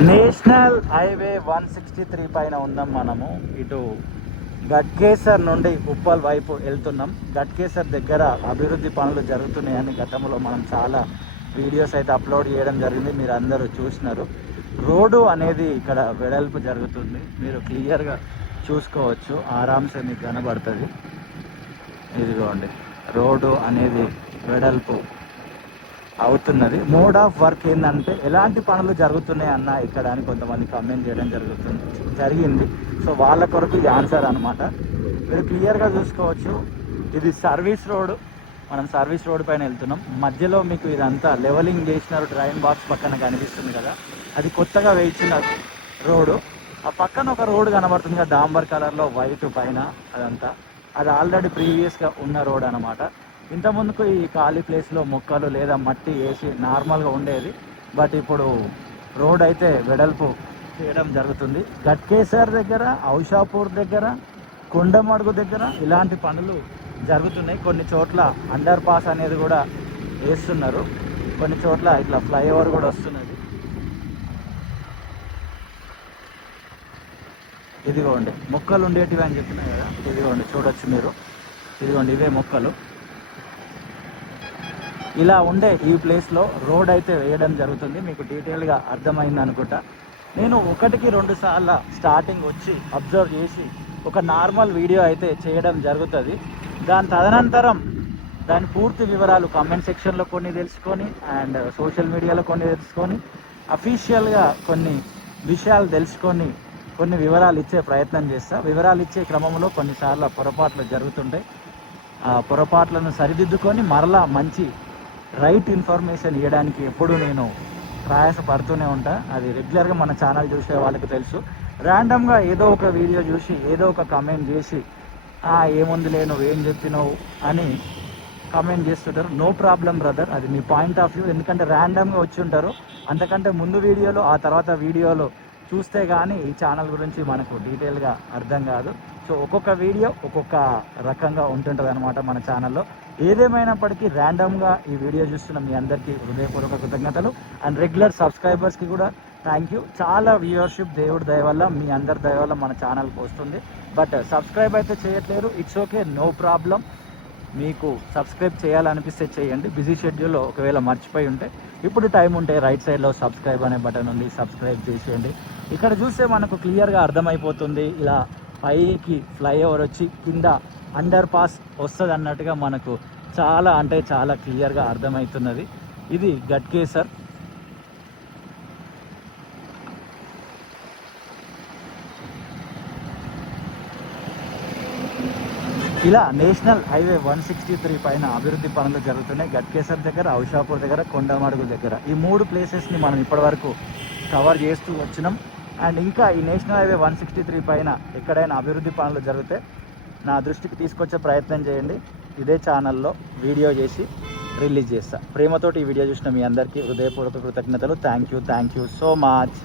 National highway one sixty three పైన ఉన్నాం మనము. ఇటు గట్కేసర్ నుండి ఉప్పల్ వైపు వెళ్తున్నాం. గట్కేసర్ దగ్గర అభివృద్ధి పనులు జరుగుతున్నాయని గతంలో మనం చాలా వీడియోస్ అయితే అప్లోడ్ చేయడం జరిగింది. మీరు అందరూ చూసినారు. రోడ్డు అనేది ఇక్కడ వెడల్పు జరుగుతుంది. మీరు క్లియర్గా చూసుకోవచ్చు. ఆరామ్సే మీకు కనబడుతుంది. ఇదిగోండి. రోడ్డు అనేది వెడల్పు. అవుతున్నది. మోడ్ ఆఫ్ వర్క్ ఏంటంటే ఎలాంటి పనులు జరుగుతున్నాయి అన్న ఇక్కడ అని కొంతమంది కమెంట్ చేయడం జరుగుతుంది జరిగింది. సో వాళ్ళ కొరకు ఇది ఆన్సర్ అనమాట మీరు క్లియర్గా చూసుకోవచ్చు. ఇది సర్వీస్ రోడ్ మనం సర్వీస్ రోడ్ పైన వెళ్తున్నాం. మధ్యలో మీకు ఇదంతా లెవెలింగ్ చేసినారు డ్రైన్ బాక్స్ పక్కన కనిపిస్తుంది కదా. అది కొత్తగా వేయించిన రోడ్డు. ఆ పక్కన ఒక రోడ్ కనబడుతుంది కదా డాంబర్ కలర్లో వైట్ పైన అదంతా. అది ఆల్రెడీ ప్రీవియస్గా ఉన్న రోడ్ అనమాట ఇంత ముందుకు ఈ ఖాళీ ప్లేస్లో మొక్కలు లేదా మట్టి వేసి నార్మల్గా ఉండేది. బట్ ఇప్పుడు రోడ్ అయితే వెడల్పు చేయడం జరుగుతుంది. గట్కేసర్ దగ్గర ఔషాపూర్ దగ్గర కొండమడుగు దగ్గర ఇలాంటి పనులు జరుగుతున్నాయి. కొన్ని చోట్ల అండర్ పాస్ అనేది కూడా వేస్తున్నారు. కొన్ని చోట్ల ఇట్లా ఫ్లైఓవర్ కూడా వస్తున్నది. ఇదిగోండి మొక్కలు ఉండేటివి అని చెప్పినాయి కదా? ఇదిగోండి చూడొచ్చు మీరు. ఇదిగోండి ఇవే మొక్కలు. ఇలా ఉండే ఈ ప్లేస్లో రోడ్ అయితే వేయడం జరుగుతుంది. మీకు డీటెయిల్గా అర్థమైంది అనుకుంటా. నేను ఒకటికి రెండు సార్లు స్టార్టింగ్ వచ్చి అబ్జర్వ్ చేసి ఒక నార్మల్ వీడియో అయితే చేయడం జరుగుతుంది. దాని తదనంతరం దాని పూర్తి వివరాలు కామెంట్ సెక్షన్లో కొన్ని తెలుసుకొని అండ్ సోషల్ మీడియాలో కొన్ని తెలుసుకొని అఫీషియల్గా కొన్ని విషయాలు తెలుసుకొని కొన్ని వివరాలు ఇచ్చే ప్రయత్నం చేస్తా. వివరాలు ఇచ్చే క్రమంలో కొన్నిసార్లు పొరపాట్లు జరుగుతుంటాయి. ఆ పొరపాట్లను సరిదిద్దుకొని మరలా మంచి రైట్ ఇన్ఫర్మేషన్ ఇవ్వడానికి ఎప్పుడు నేను ప్రయాస పడుతూనే ఉంటా. అది రెగ్యులర్గా మన ఛానల్ చూసే వాళ్ళకి తెలుసు. ర్యాండమ్గా ఏదో ఒక వీడియో చూసి ఏదో ఒక కమెంట్ చేసి "ఆ, లేను ఏం చెప్పినావు అని కమెంట్ చేస్తుంటారు. No problem brother. అది మీ పాయింట్ ఆఫ్ వ్యూ. ఎందుకంటే ర్యాండమ్గా వచ్చి ఉంటారు. అంతకంటే ముందు వీడియోలో ఆ తర్వాత వీడియోలో చూస్తే కానీ ఈ ఛానల్ గురించి మనకు డీటెయిల్గా అర్థం కాదు. సో ఒక్కొక్క వీడియో ఒక్కొక్క రకంగా ఉంటుంటుంది అనమాట మన ఛానల్లో. ఏదేమైనప్పటికీ ర్యాండమ్గా ఈ వీడియో చూస్తున్న మీ అందరికీ హృదయపూర్వక కృతజ్ఞతలు. అండ్ రెగ్యులర్ సబ్స్క్రైబర్స్కి కూడా థ్యాంక్ యూ చాలా వ్యూవర్షిప్ దేవుడి దయ వల్ల మీ అందరి దయ వల్ల మన ఛానల్కి వస్తుంది. బట్ సబ్స్క్రైబ్ uh, అయితే చేయట్లేరు. ఇట్స్ ఓకే నో ప్రాబ్లం మీకు సబ్స్క్రైబ్ చేయాలనిపిస్తే చేయండి. బిజీ షెడ్యూల్లో ఒకవేళ మర్చిపోయి ఉంటే ఇప్పుడు టైం ఉంటే రైట్ సైడ్లో సబ్స్క్రైబ్ అనే బటన్ ఉంది. సబ్స్క్రైబ్ చేసేయండి. ఇక్కడ చూస్తే మనకు క్లియర్గా అర్థమైపోతుంది. ఇలా పైకి ఫ్లైఓవర్ వచ్చి కింద అండర్ పాస్ వస్తుంది అన్నట్టుగా మనకు చాలా అంటే చాలా క్లియర్గా అర్థమవుతున్నది. ఇది గట్కేసర్ ఇలా national highway one sixty three పైన అభివృద్ధి పనులు జరుగుతున్నాయి. గట్కేసర్ దగ్గర ఔషాపూర్ దగ్గర కొండమడుగు దగ్గర. ఈ మూడు ప్లేసెస్ని మనం ఇప్పటివరకు కవర్ చేస్తూ వచ్చినాం. అండ్ ఇంకా ఈ national highway one sixty three పైన ఎక్కడైనా అభివృద్ధి పనులు జరిగితే నా దృష్టికి తీసుకొచ్చే ప్రయత్నం చేయండి. ఇదే ఛానల్లో వీడియో చేసి రిలీజ్ చేస్తా. ప్రేమతోటి ఈ వీడియో చూసిన మీ అందరికీ హృదయపూర్వక కృతజ్ఞతలు. Thank you thank you so much